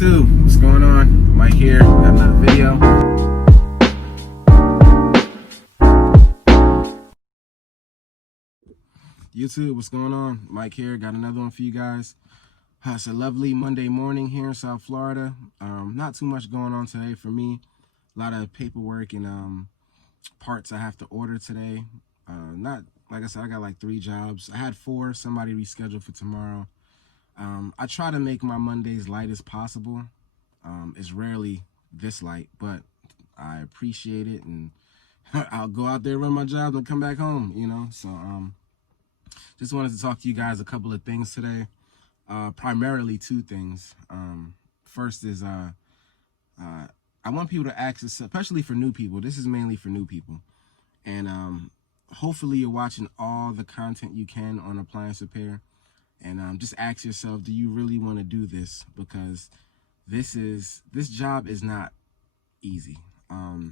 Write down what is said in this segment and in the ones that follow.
What's going on? Mike here, got another video. YouTube, what's going on? Mike here, got another one for you guys. It's a lovely Monday morning here in South Florida. Not too much going on today for me. A lot of paperwork and parts I have to order today. Not, like I said, I got like 3 jobs. I had 4, somebody rescheduled for tomorrow. I try to make my Mondays light as possible. It's rarely this light, but I appreciate it, and I'll go out there, run my job, and come back home, you know. So just wanted to talk to you guys a couple of things today. Primarily 2 things. First is I want people to access, especially for new people. This is mainly for new people, and hopefully you're watching all the content you can on appliance repair, and just ask yourself, do you really want to do this? Because this job is not easy. I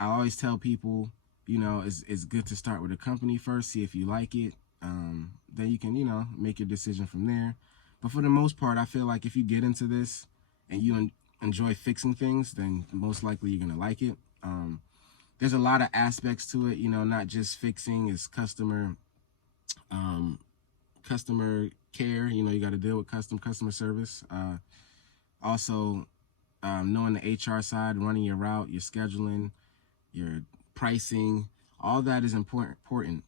always tell people, you know, it's good to start with a company first, see if you like it. Then you can, you know, make your decision from there. But for the most part, I feel like if you get into this and you enjoy fixing things, then most likely you're gonna like it. There's a lot of aspects to it, you know, not just fixing. It's customer care. You know, you got to deal with customer service. Also, knowing the HR side, running your route, your scheduling, your pricing, all that is important.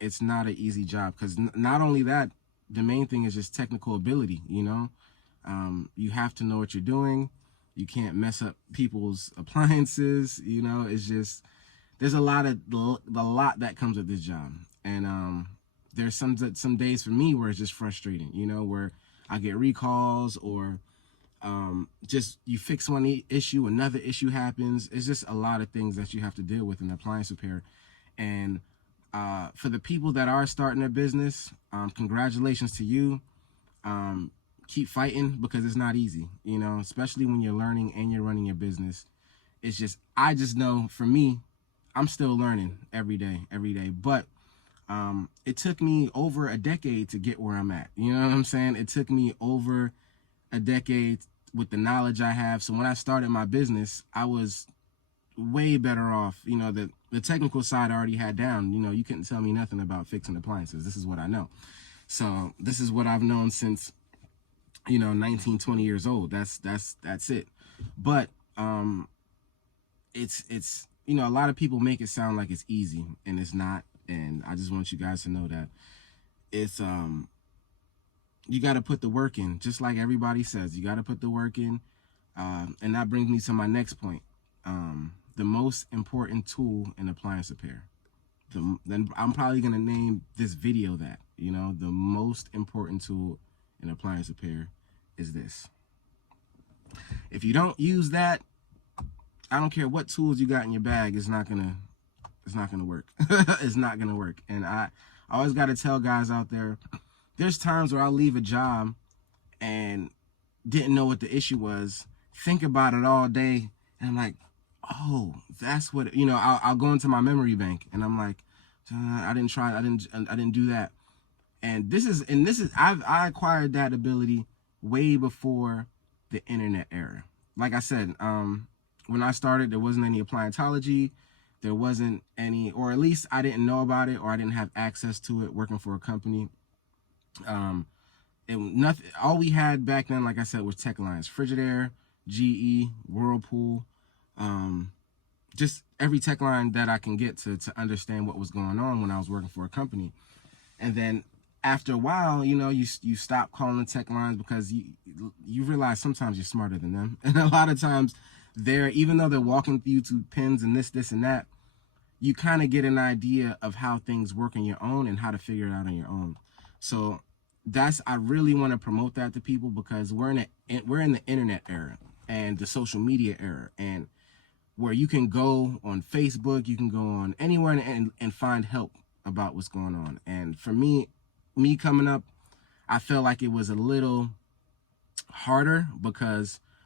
It's not an easy job, because not only that, the main thing is just technical ability, you know. You have to know what you're doing. You can't mess up people's appliances, you know. It's just, there's a lot that comes with this job. And there's some days for me where it's just frustrating, you know, where I get recalls, or just you fix one issue, another issue happens. It's just a lot of things that you have to deal with in appliance repair. And for the people that are starting a business, congratulations to you. Keep fighting, because it's not easy, you know, especially when you're learning and you're running your business. It's just, I just know for me, I'm still learning every day, but it took me over a decade to get where I'm at. You know what I'm saying? It took me over a decade with the knowledge I have. So when I started my business, I was way better off. You know, the technical side I already had down. You know, you couldn't tell me nothing about fixing appliances. This is what I know. So this is what I've known since, you know, 19, 20 years old. That's it. But it's you know, a lot of people make it sound like it's easy, and it's not. And I just want you guys to know that it's you got to put the work in, just like everybody says. You got to put the work in. And that brings me to my next point. The most important tool in appliance repair. Then I'm probably going to name this video that, you know, the most important tool in appliance repair is this. If you don't use that, I don't care what tools you got in your bag, it's not gonna work. It's not gonna work. And I always got to tell guys out there, there's times where I'll leave a job and didn't know what the issue was, think about it all day, and I'm like, oh, that's what, you know. I'll go into my memory bank and I'm like, I didn't do that. And this is I acquired that ability way before the internet era. Like I said, when I started, there wasn't any appliantology. There wasn't any, or at least I didn't know about it, or I didn't have access to it working for a company. Nothing. All we had back then, like I said, was tech lines: Frigidaire, GE, Whirlpool, just every tech line that I can get to understand what was going on when I was working for a company. And then after a while, you know, you stop calling the tech lines, because you realize sometimes you're smarter than them, and a lot of times even though they're walking you through pins and this and that, you kind of get an idea of how things work on your own and how to figure it out on your own. So I really want to promote that to people, because we're in the internet era and the social media era, and where you can go on Facebook, you can go on anywhere and find help about what's going on. And for me coming up, I felt like it was a little harder,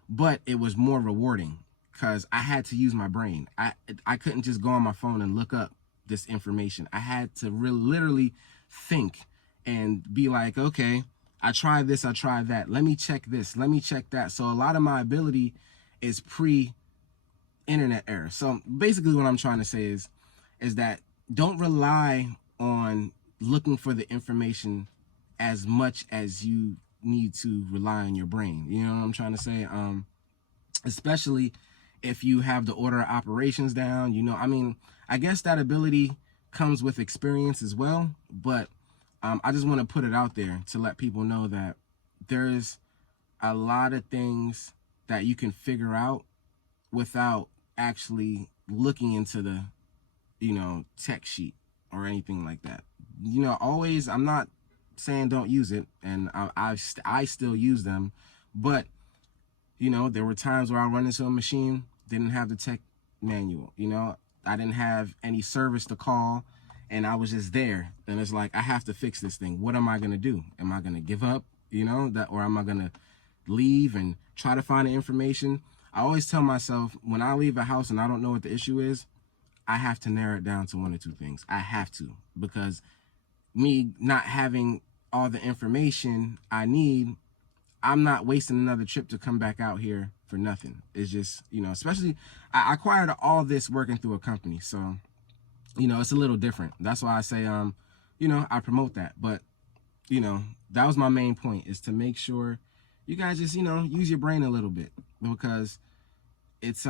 but it was more rewarding, because I had to use my brain. I couldn't just go on my phone and look up this information. I had to literally think and be like, okay, I tried this, I tried that. Let me check this, let me check that. So a lot of my ability is pre-internet era. So basically what I'm trying to say is that don't rely on looking for the information as much as you need to rely on your brain. You know what I'm trying to say? Especially if you have the order of operations down, you know, I mean, I guess that ability comes with experience as well, but I just want to put it out there to let people know that there's a lot of things that you can figure out without actually looking into the, you know, tech sheet or anything like that. You know, always, I'm not saying don't use it, and I still use them, but you know, there were times where I run into a machine, didn't have the tech manual, you know, I didn't have any service to call, and I was just there. And it's like, I have to fix this thing. What am I going to do? Am I going to give up, you know, that, or am I going to leave and try to find the information? I always tell myself, when I leave a house and I don't know what the issue is, I have to narrow it down to one or two things. I have to, because me not having all the information I need, I'm not wasting another trip to come back out here for nothing. It's just, you know, especially I acquired all this working through a company. So, you know, it's a little different. That's why I say, you know, I promote that. But, you know, that was my main point, is to make sure you guys just, you know, use your brain a little bit, because it's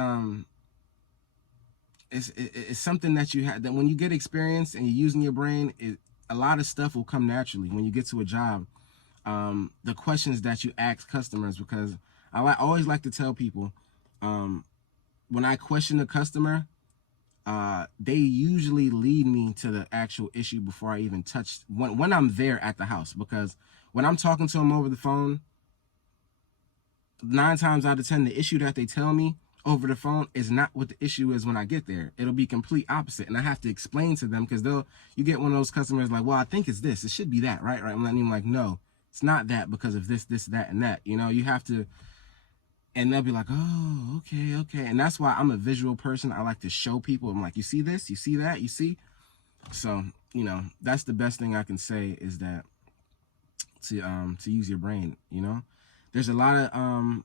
something that you have, that when you get experience and you're using your brain, a lot of stuff will come naturally when you get to a job. The questions that you ask customers, because I always like to tell people, when I question a customer, they usually lead me to the actual issue before I even touch, when I'm there at the house. Because when I'm talking to them over the phone, 9 times out of 10, the issue that they tell me over the phone is not what the issue is when I get there. It'll be complete opposite, and I have to explain to them, because you get one of those customers like, well, I think it's this, it should be that, right? I'm letting them like, no, it's not that, because of this, that, and that. You know, you have to, and they'll be like, oh, okay. And that's why I'm a visual person. I like to show people. I'm like, you see this, you see that, you see? So, you know, that's the best thing I can say, is that to use your brain. You know, there's a lot of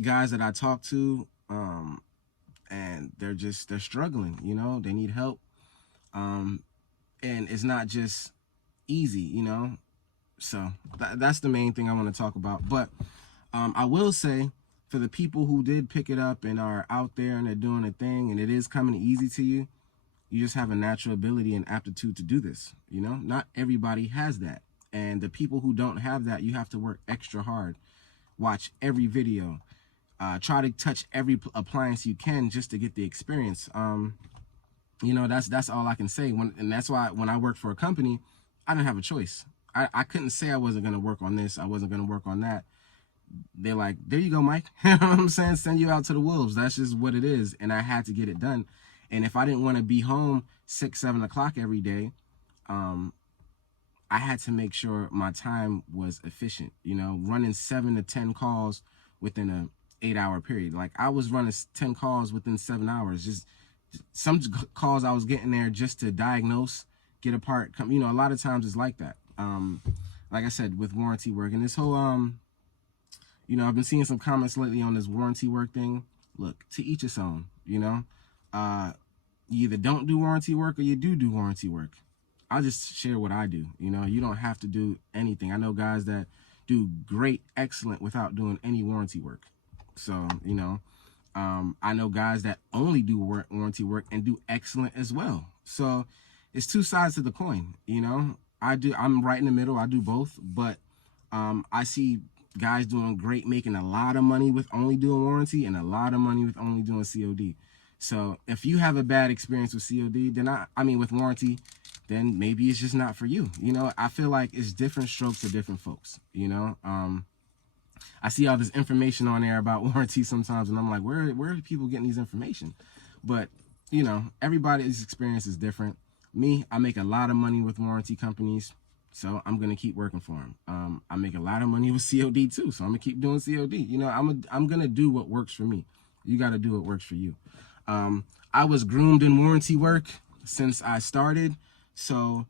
guys that I talk to, and they're struggling. You know, they need help, and it's not just easy, you know. So that's the main thing I want to talk about. But I will say, for the people who did pick it up and are out there and they're doing a thing and it is coming easy to you, you just have a natural ability and aptitude to do this. You know, not everybody has that. And the people who don't have that, you have to work extra hard. Watch every video. Try to touch every appliance you can just to get the experience. You know, that's all I can say. And that's why when I worked for a company, I didn't have a choice. I couldn't say I wasn't going to work on this, I wasn't going to work on that. They're like, there you go, Mike. You know what I'm saying? Send you out to the wolves. That's just what it is. And I had to get it done. And if I didn't want to be home 6, 7 o'clock every day, I had to make sure my time was efficient. You know, running 7 to 10 calls within a 8-hour period. Like, I was running 10 calls within 7 hours. Just some calls I was getting there just to diagnose, get a part. You know, a lot of times it's like that. Like I said, with warranty work and this whole, you know, I've been seeing some comments lately on this warranty work thing. Look, to each its own, you know. You either don't do warranty work or you do warranty work. I'll just share what I do. You know, you don't have to do anything. I know guys that do great, excellent without doing any warranty work. So, you know, I know guys that only do warranty work and do excellent as well. So it's two sides to the coin, you know. I'm right in the middle. I do both, but I see guys doing great, making a lot of money with only doing warranty and a lot of money with only doing COD. So if you have a bad experience with COD, then I mean with warranty, then maybe it's just not for you. You know, I feel like it's different strokes for different folks, you know. I see all this information on there about warranty sometimes, and I'm like, where are people getting these information? But, you know, everybody's experience is different. Me, I make a lot of money with warranty companies, so I'm going to keep working for them. I make a lot of money with COD too, so I'm going to keep doing COD. You know, I'm going to do what works for me. You got to do what works for you. I was groomed in warranty work since I started, so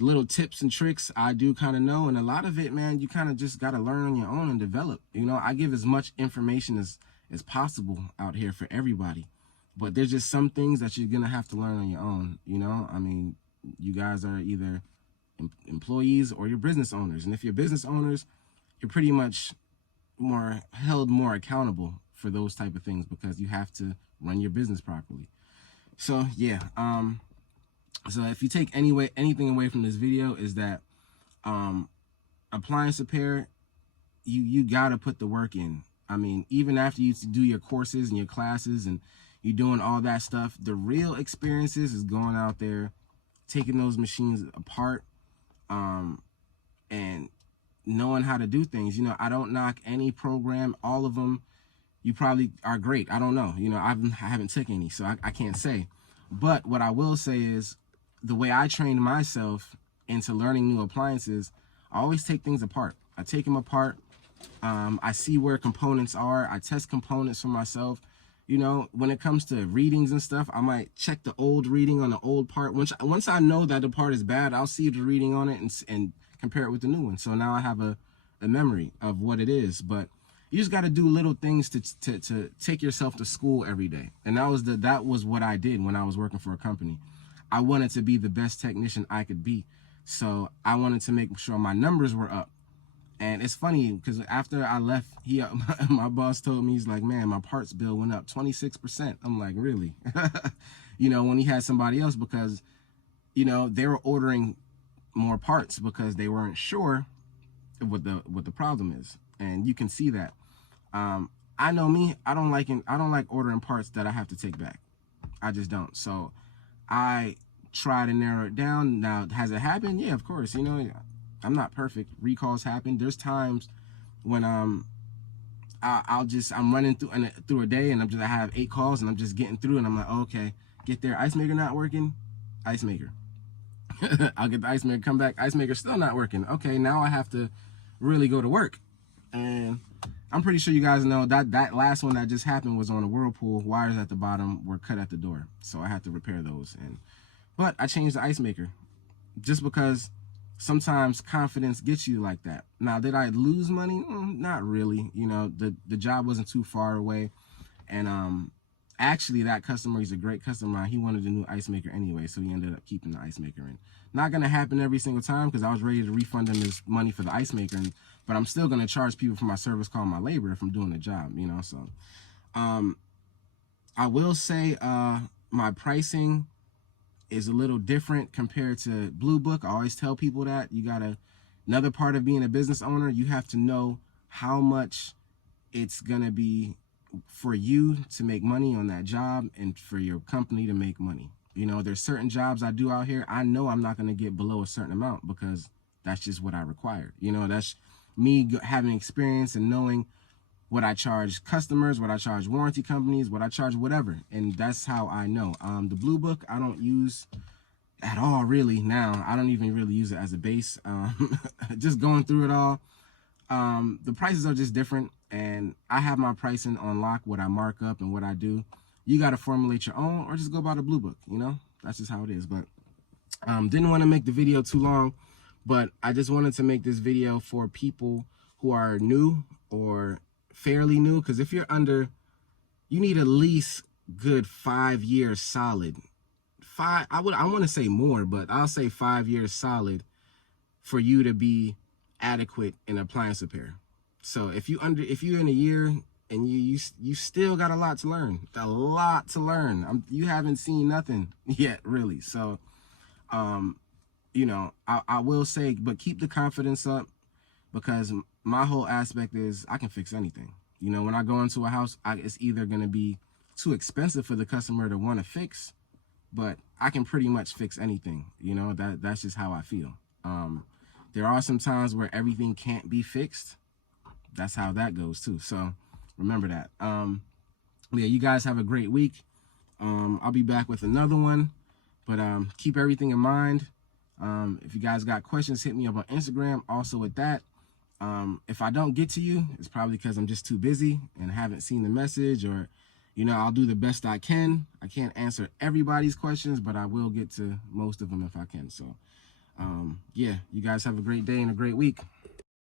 little tips and tricks I do kind of know, and a lot of it, man, you kind of just got to learn on your own and develop. You know, I give as much information as possible out here for everybody, but there's just some things that you're gonna have to learn on your own. You know, I mean, you guys are either employees or you're business owners, and if you're business owners, you're pretty much held more accountable for those type of things because you have to run your business properly. So yeah, so if you take anything away from this video is that appliance repair, you gotta put the work in. I mean, even after you do your courses and your classes and you're doing all that stuff, the real experiences is going out there, taking those machines apart, and knowing how to do things. You know, I don't knock any program. All of them, you probably are great. I don't know. You know, I haven't took any, so I can't say. But what I will say is the way I trained myself into learning new appliances, I always take things apart. I take them apart. I see where components are. I test components for myself. You know, when it comes to readings and stuff, I might check the old reading on the old part. Once I know that the part is bad, I'll see the reading on it and compare it with the new one. So now I have a memory of what it is. But you just got to do little things to take yourself to school every day. And that was what I did when I was working for a company. I wanted to be the best technician I could be. So I wanted to make sure my numbers were up. And it's funny because after I left, my boss told me, he's like, man, my parts bill went up 26%. I'm like, really? You know, when he had somebody else, because, you know, they were ordering more parts because they weren't sure what the problem is. And you can see that. I know me, I don't like ordering parts that I have to take back. I just don't. So I try to narrow it down. Now, has it happened? Yeah, of course. You know, I'm not perfect. Recalls happen. There's times when I'm running through a day and I have 8 calls and I'm just getting through and I'm like, oh, okay, get there. Ice maker not working. Ice maker. I'll get the ice maker, come back. Ice maker still not working. Okay, now I have to really go to work. And I'm pretty sure you guys know that last one that just happened was on a Whirlpool. Wires at the bottom were cut at the door, so I had to repair those. But I changed the ice maker just because sometimes confidence gets you like that. Now, did I lose money? Not really. You know, the job wasn't too far away, and actually that customer, he's a great customer. He wanted a new ice maker anyway, so he ended up keeping the ice maker in. Not gonna happen every single time because I was ready to refund him his money for the ice maker, but I'm still gonna charge people for my service call and my labor if I'm doing the job, you know. So I will say my pricing is a little different compared to Blue Book. I always tell people that another part of being a business owner, you have to know how much it's gonna be for you to make money on that job and for your company to make money. You know, there's certain jobs I do out here, I know I'm not going to get below a certain amount because that's just what I require. You know, that's me having experience and knowing what I charge customers, what I charge warranty companies, what I charge whatever. And that's how I know. The Blue Book, I don't use at all really now. I don't even really use it as a base. Just going through it all. The prices are just different, and I have my pricing on lock, what I mark up and what I do. You got to formulate your own or just go by the Blue Book, you know? That's just how it is. But didn't want to make the video too long, but I just wanted to make this video for people who are new or fairly new, because if you're under, you need at least good 5 years solid. I want to say more, but I'll say 5 years solid for you to be adequate in appliance repair. So if you're in a year and you still got a lot to learn, you haven't seen nothing yet really. So you know, I will say, but keep the confidence up, because my whole aspect is I can fix anything. You know, when I go into a house, it's either going to be too expensive for the customer to want to fix, but I can pretty much fix anything. You know, that's just how I feel. There are some times where everything can't be fixed. That's how that goes too. So remember that. Yeah, you guys have a great week. I'll be back with another one, but keep everything in mind. If you guys got questions, hit me up on Instagram. Also with that, if I don't get to you, it's probably because I'm just too busy and haven't seen the message, or, you know, I'll do the best I can. I can't answer everybody's questions, but I will get to most of them if I can. So Yeah, you guys have a great day and a great week.